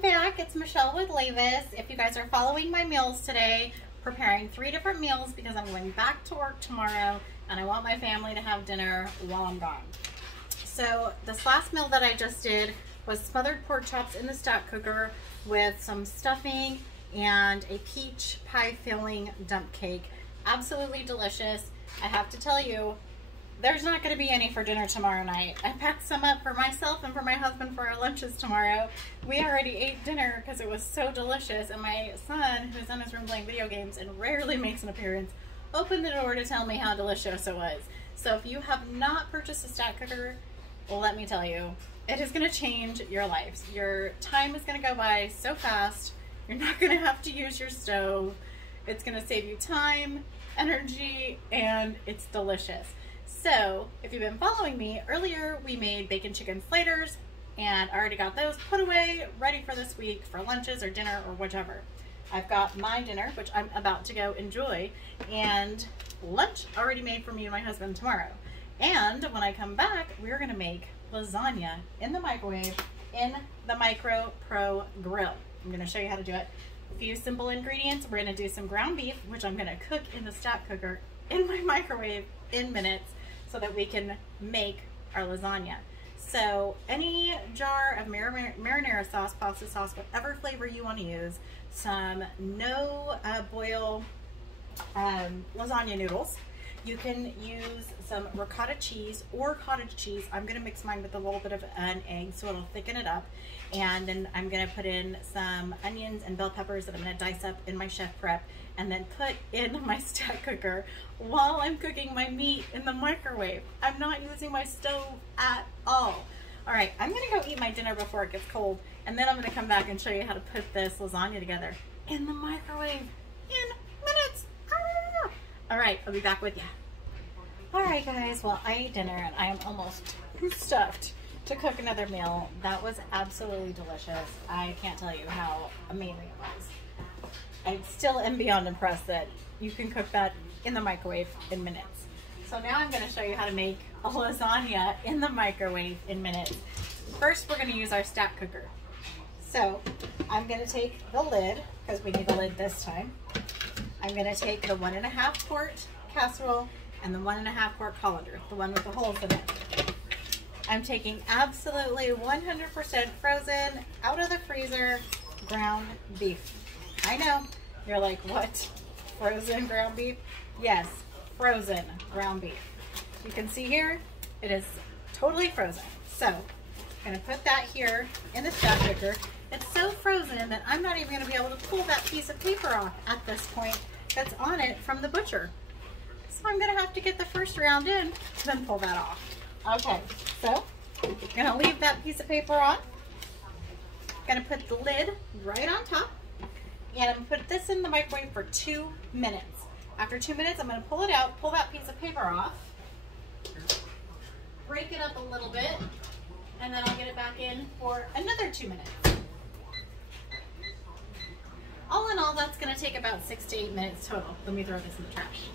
Welcome back. It's Michelle with Levis. If you guys are following my meals today, preparing 3 different meals because I'm going back to work tomorrow and I want my family to have dinner while I'm gone. So this last meal that I just did was smothered pork chops in the stack cooker with some stuffing and a peach pie filling dump cake. Absolutely delicious. I have to tell you, there's not going to be any for dinner tomorrow night. I packed some up for myself and for my husband for our lunches tomorrow. We already ate dinner because it was so delicious, and my son, who's in his room playing video games and rarely makes an appearance, opened the door to tell me how delicious it was. So if you have not purchased a stack cooker, well, let me tell you, it is going to change your lives. Your time is going to go by so fast. You're not going to have to use your stove. It's going to save you time, energy, and it's delicious. So if you've been following me, earlier we made bacon chicken sliders and I already got those put away, ready for this week for lunches or dinner or whichever. I've got my dinner, which I'm about to go enjoy, and lunch already made for me and my husband tomorrow. And when I come back, we're gonna make lasagna in the microwave in the Micro Pro Grill. I'm gonna show you how to do it. A few simple ingredients. We're gonna do some ground beef, which I'm gonna cook in the stack cooker in my microwave in minutes, so that we can make our lasagna. So any jar of marinara sauce, pasta sauce, whatever flavor you want to use, some no-boil lasagna noodles. You can use some ricotta cheese or cottage cheese. I'm going to mix mine with a little bit of an egg so it'll thicken it up. And then I'm going to put in some onions and bell peppers that I'm going to dice up in my chef prep and then put in my stack cooker while I'm cooking my meat in the microwave. I'm not using my stove at all. All right, I'm going to go eat my dinner before it gets cold, and then I'm going to come back and show you how to put this lasagna together in the microwave in minutes. Ah! All right, I'll be back with you. All right, guys, well, I ate dinner and I am almost stuffed to cook another meal. That was absolutely delicious. I can't tell you how amazing it was. I still am beyond impressed that you can cook that in the microwave in minutes. So now I'm going to show you how to make a lasagna in the microwave in minutes. First, we're going to use our stack cooker. So I'm going to take the lid, because we need the lid this time. I'm going to take the 1.5 quart casserole and the 1.5 quart colander, the one with the holes in it. I'm taking absolutely 100% frozen, out of the freezer, ground beef. I know, you're like, what? Frozen ground beef? Yes, frozen ground beef. You can see here, it is totally frozen. So, I'm gonna put that here in the stack cooker. It's so frozen that I'm not even gonna be able to pull that piece of paper off at this point that's on it from the butcher. So I'm gonna have to get the first round in, then pull that off. Okay, so I'm gonna leave that piece of paper on. Gonna put the lid right on top. And I'm gonna put this in the microwave for 2 minutes. After 2 minutes, I'm gonna pull it out, pull that piece of paper off, break it up a little bit, and then I'll get it back in for another 2 minutes. All in all, that's gonna take about 6 to 8 minutes total. Let me throw this in the trash.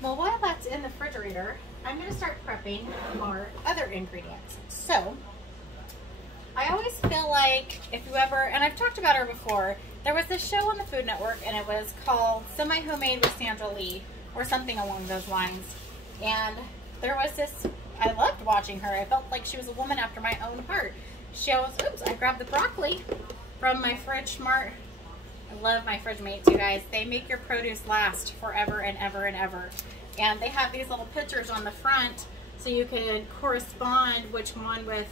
Well, while that's in the refrigerator, I'm gonna start prepping our other ingredients. So, I always feel like if you ever, and I've talked about her before, there was this show on the Food Network and it was called Semi-Homemade with Sandra Lee or something along those lines. And there was this, I loved watching her. I felt like she was a woman after my own heart. She always, oops, I grabbed the broccoli from my Fridge Smart. I love my Fridge Mates, you guys. They make your produce last forever and ever and ever. And they have these little pictures on the front so you can correspond which one with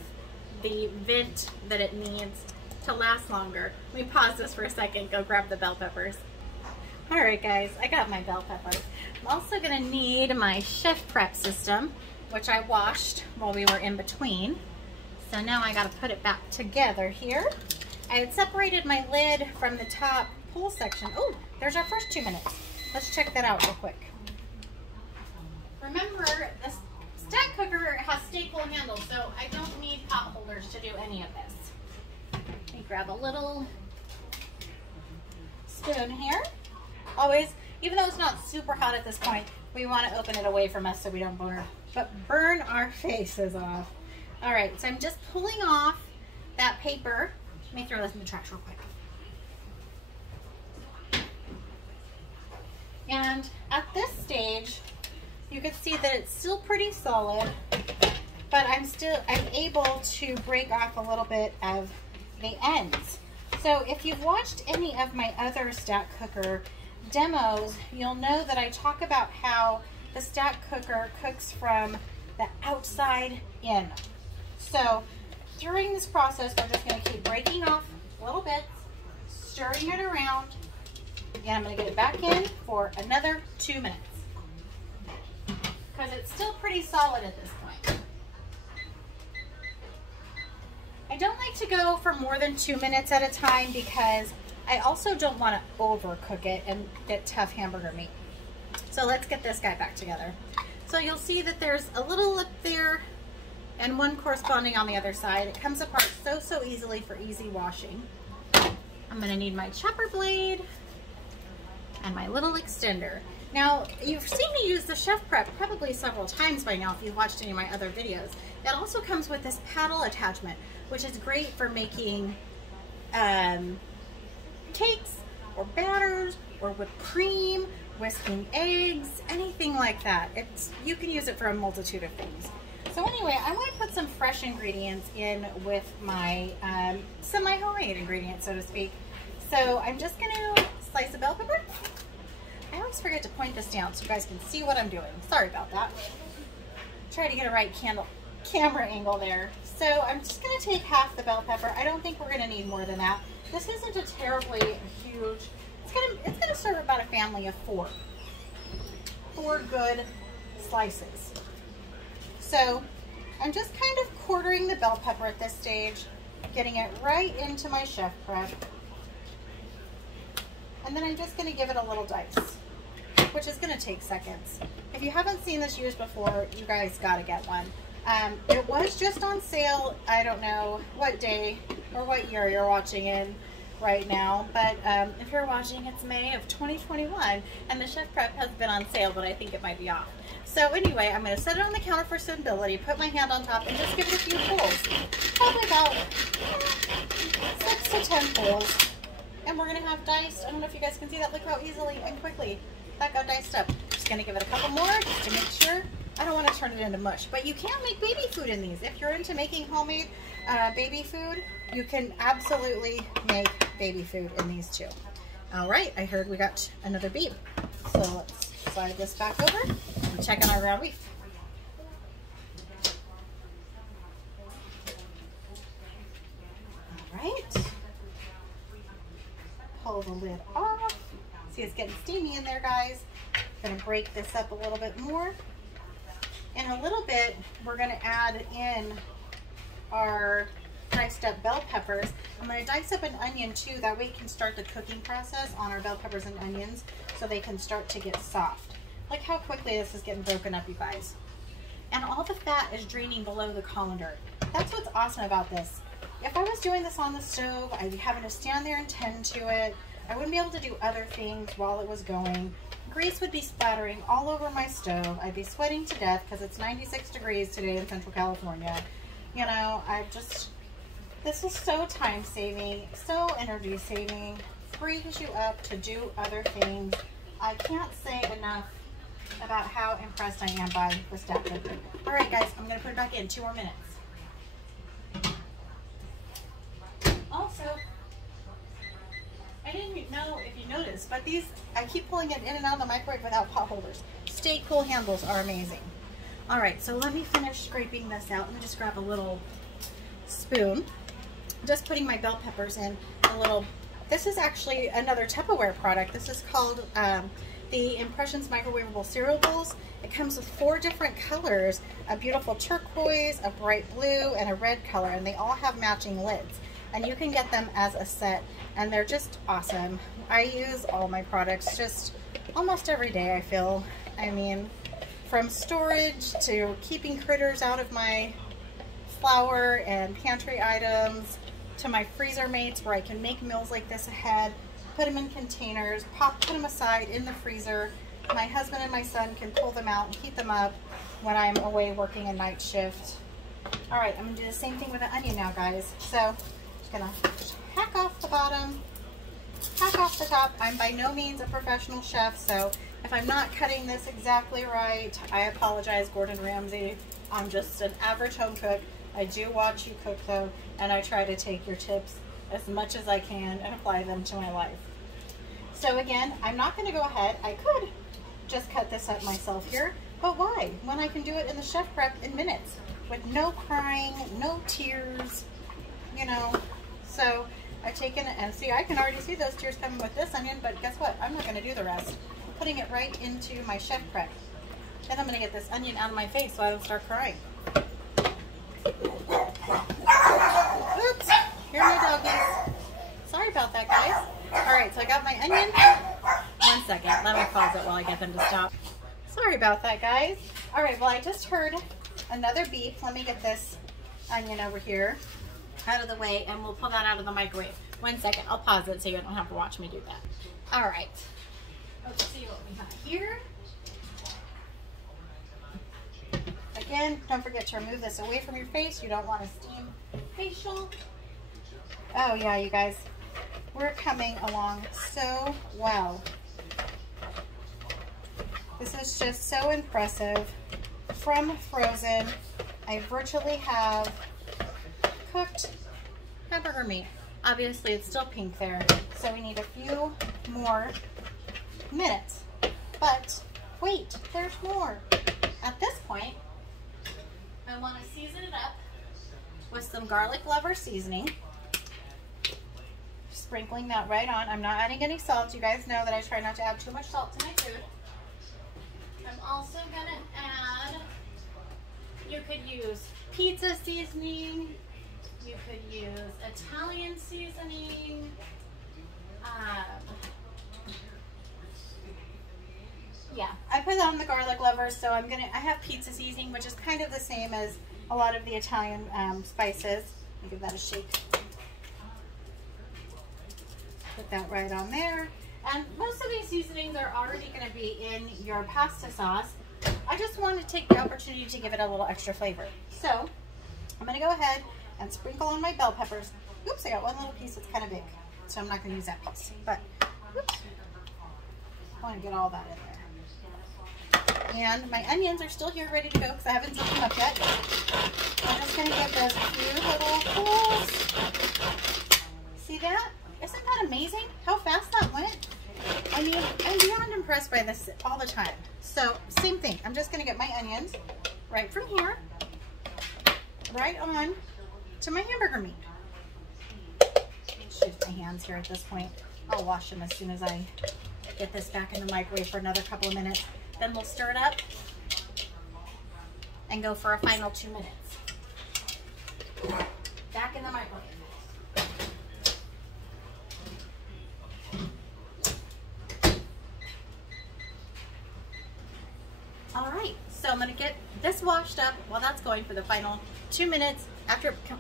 the vent that it needs to last longer. Let me pause this for a second, go grab the bell peppers. All right, guys, I got my bell peppers. I'm also gonna need my chef prep system, which I washed while we were in between. So now I gotta put it back together here. I had separated my lid from the top pull section. Oh, there's our first 2 minutes. Let's check that out real quick. Remember, the stack cooker has staple handles, so I don't need pot holders to do any of this. Let me grab a little spoon here. Always, even though it's not super hot at this point, we want to open it away from us so we don't burn our faces off. All right, so I'm just pulling off that paper. Let me throw this in the trash real quick. And at this stage, you can see that it's still pretty solid, but I'm able to break off a little bit of the ends. So if you've watched any of my other stack cooker demos, you'll know that I talk about how the stack cooker cooks from the outside in. So during this process, we're just going to keep breaking off little bits, stirring it around, and I'm going to get it back in for another 2 minutes because it's still pretty solid at this point. I don't like to go for more than 2 minutes at a time because I also don't want to overcook it and get tough hamburger meat. So let's get this guy back together. So you'll see that there's a little lip there and one corresponding on the other side. It comes apart so easily for easy washing. I'm going to need my chopper blade and my little extender. Now, you've seen me use the Chef Prep probably several times by now if you've watched any of my other videos. It also comes with this paddle attachment, which is great for making cakes or batters or whipped cream, whisking eggs, anything like that. You can use it for a multitude of things. So anyway, I want to put some fresh ingredients in with my semi-homemade ingredients, so to speak. So I'm just going to slice a bell pepper. I always forget to point this down so you guys can see what I'm doing. Sorry about that. Try to get a right camera angle there. So I'm just going to take half the bell pepper. I don't think we're going to need more than that. This isn't a terribly huge, it's going to serve about a family of four good slices. So I'm just kind of quartering the bell pepper at this stage, getting it right into my Chef Prep. And then I'm just going to give it a little dice, which is going to take seconds. If you haven't seen this used before, you guys got to get one. It was just on sale. I don't know what day or what year you're watching in right now, but if you're watching, it's May of 2021, and the Chef Prep has been on sale, but I think it might be off. So anyway, I'm going to set it on the counter for stability, put my hand on top, and just give it a few pulls. Probably about 6 to 10 pulls. And we're going to have diced. I don't know if you guys can see that. Look how easily and quickly that got diced up. Just going to give it a couple more just to make sure. I don't want to turn it into mush, but you can make baby food in these. If you're into making homemade baby food, you can absolutely make baby food in these too. All right, I heard we got another beep. So let's slide this back over and check on our ground beef. All right. Pull the lid off. See, it's getting steamy in there, guys. Gonna break this up a little bit more. In a little bit, we're gonna add in our diced up bell peppers. I'm gonna dice up an onion too, that way we can start the cooking process on our bell peppers and onions so they can start to get soft. Look how quickly this is getting broken up, you guys. And all the fat is draining below the colander. That's what's awesome about this. If I was doing this on the stove, I'd be having to stand there and tend to it. I wouldn't be able to do other things while it was going. Grease would be splattering all over my stove. I'd be sweating to death because it's 96 degrees today in Central California. You know, this is so time saving, so energy saving, frees you up to do other things. I can't say enough about how impressed I am by the stack cooker. All right, guys, I'm gonna put it back in 2 more minutes. Also, I didn't know if you noticed, but these, I keep pulling it in and out of the microwave without pot holders. Stay cool handles are amazing. All right, so let me finish scraping this out. Let me just grab a little spoon. Just putting my bell peppers in a little, this is actually another Tupperware product. This is called the Impressions Microwavable Cereal Bowls. It comes with 4 different colors, a beautiful turquoise, a bright blue, and a red color, and they all have matching lids. And you can get them as a set, and they're just awesome. I use all my products just almost every day, I feel. I mean, from storage to keeping critters out of my flour and pantry items, to my freezer mates where I can make meals like this ahead, put them in containers, put them aside in the freezer. My husband and my son can pull them out and heat them up when I'm away working a night shift. All right, I'm gonna do the same thing with the onion now, guys. So I'm just gonna hack off the bottom, hack off the top. I'm by no means a professional chef, so if I'm not cutting this exactly right, I apologize, Gordon Ramsay. I'm just an average home cook. I do watch you cook though, and I try to take your tips as much as I can and apply them to my life. So again, I'm not gonna go ahead. I could just cut this up myself here, but why? When I can do it in the chef prep in minutes with no crying, no tears, you know. So I've taken it, and see, I can already see those tears coming with this onion, but guess what? I'm not gonna do the rest. I'm putting it right into my chef prep. Then I'm gonna get this onion out of my face so I don't start crying. Oops, here are my doggies. Sorry about that, guys. All right, so I got my onion. 1 second, let me pause it while I get them to stop. Sorry about that, guys. All right, well, I just heard another beep. Let me get this onion over here out of the way, and we'll pull that out of the microwave. 1 second, I'll pause it so you don't have to watch me do that. All right, let's see what we have here. Again, don't forget to remove this away from your face. You don't want to steam facial. Oh yeah, you guys, we're coming along so well. This is just so impressive. From frozen, I virtually have cooked hamburger meat. Obviously, it's still pink there, so we need a few more minutes. But wait, there's more. At this point, I want to season it up with some garlic lover seasoning. Sprinkling that right on. I'm not adding any salt. You guys know that I try not to add too much salt to my food. I'm also going to add, you could use pizza seasoning, you could use Italian seasoning, yeah, I put on the garlic lover, so I have pizza seasoning, which is kind of the same as a lot of the Italian spices. I'll give that a shake. Put that right on there. And most of these seasonings are already going to be in your pasta sauce. I just want to take the opportunity to give it a little extra flavor. So I'm going to go ahead and sprinkle on my bell peppers. Oops, I got one little piece that's kind of big, so I'm not going to use that piece. But oops, I want to get all that in there. And my onions are still here ready to go because I haven't set them up yet. I'm just going to give those a few little pulls. See that? Isn't that amazing how fast that went? I mean, I'm beyond impressed by this all the time. So same thing. I'm just going to get my onions right from here, right on to my hamburger meat. Shoot my hands here at this point. I'll wash them as soon as I get this back in the microwave for another couple of minutes. Then we'll stir it up and go for a final 2 minutes. Back in the microwave. All right, so I'm gonna get this washed up while that's going for the final 2 minutes.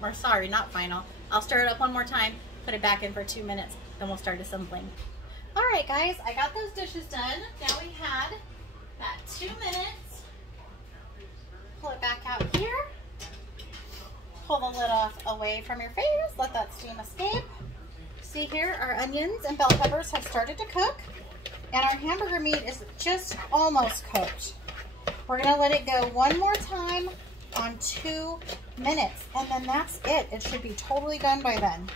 Or sorry, not final. I'll stir it up one more time, put it back in for 2 minutes, then we'll start assembling. All right, guys, I got those dishes done. Now we had that 2 minutes. Pull it back out here. Pull the lid off away from your face. Let that steam escape. See here, our onions and bell peppers have started to cook, and our hamburger meat is just almost cooked. We're gonna let it go one more time on 2 minutes, and then that's it. It should be totally done by then.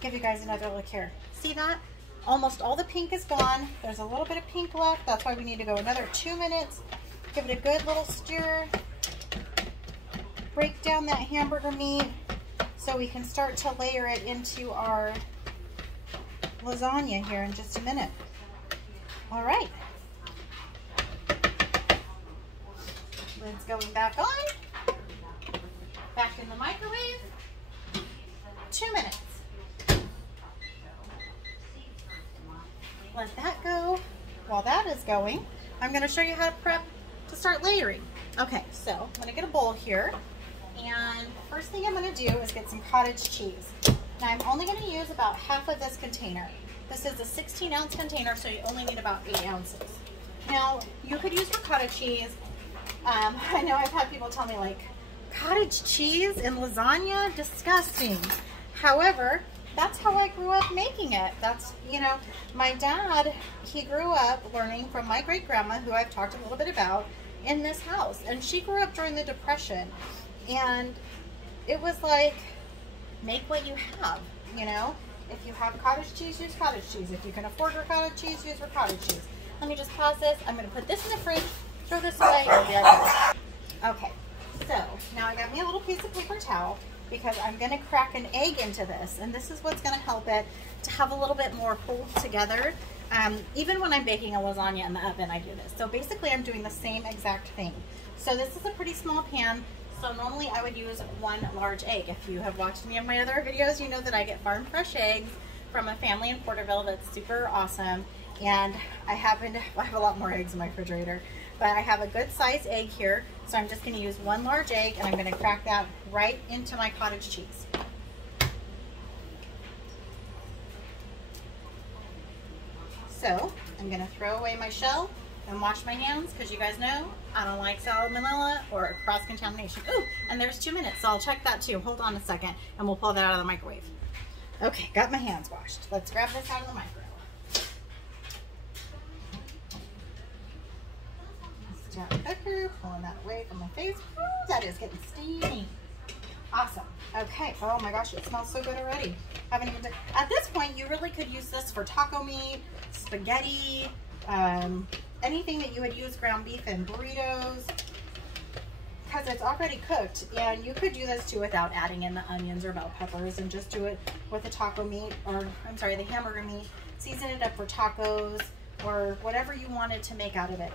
Give you guys another look here. See that? Almost all the pink is gone. There's a little bit of pink left. That's why we need to go another 2 minutes. Give it a good little stir. Break down that hamburger meat so we can start to layer it into our lasagna here in just a minute. All right. Lid's going back on. Back in the microwave. 2 minutes. Let that go. While that is going, I'm going to show you how to prep to start layering. Okay, so I'm going to get a bowl here, and first thing I'm going to do is get some cottage cheese. Now I'm only going to use about half of this container. This is a 16-ounce container, so you only need about 8 ounces. Now you could use ricotta cheese. I know I've had people tell me like, cottage cheese and lasagna, disgusting. However, that's how I grew up making it. That's, you know, my dad, he grew up learning from my great grandma, who I've talked a little bit about, in this house. And she grew up during the Depression. And it was like, make what you have, you know? If you have cottage cheese, use cottage cheese. If you can afford your cottage cheese, use your cottage cheese. Let me just pause this. I'm going to put this in the fridge, throw this away, and be right back. Okay, so now I got me a little piece of paper towel, because I'm going to crack an egg into this, and this is what's going to help it to have a little bit more hold together. Even when I'm baking a lasagna in the oven, I do this. So basically I'm doing the same exact thing. So this is a pretty small pan, so normally I would use one large egg. If you have watched any of my other videos, you know that I get farm fresh eggs from a family in Porterville that's super awesome, and I have a lot more eggs in my refrigerator. But I have a good sized egg here, so I'm just going to use one large egg, and I'm going to crack that right into my cottage cheese. So I'm going to throw away my shell and wash my hands, because you guys know I don't like salmonella or cross-contamination. Ooh, and there's 2 minutes, so I'll check that too. Hold on a second, and we'll pull that out of the microwave. Okay, got my hands washed. Let's grab this out of the microwave. Pepper, pulling that away from my face. Ooh, that is getting steamy. Awesome. Okay. Oh my gosh, it smells so good already. Haven't even done. At this point, you really could use this for taco meat, spaghetti, anything that you would use ground beef in, burritos, because it's already cooked. And you could do this too without adding in the onions or bell peppers, and just do it with the taco meat, or I'm sorry, the hamburger meat. Season it up for tacos or whatever you wanted to make out of it.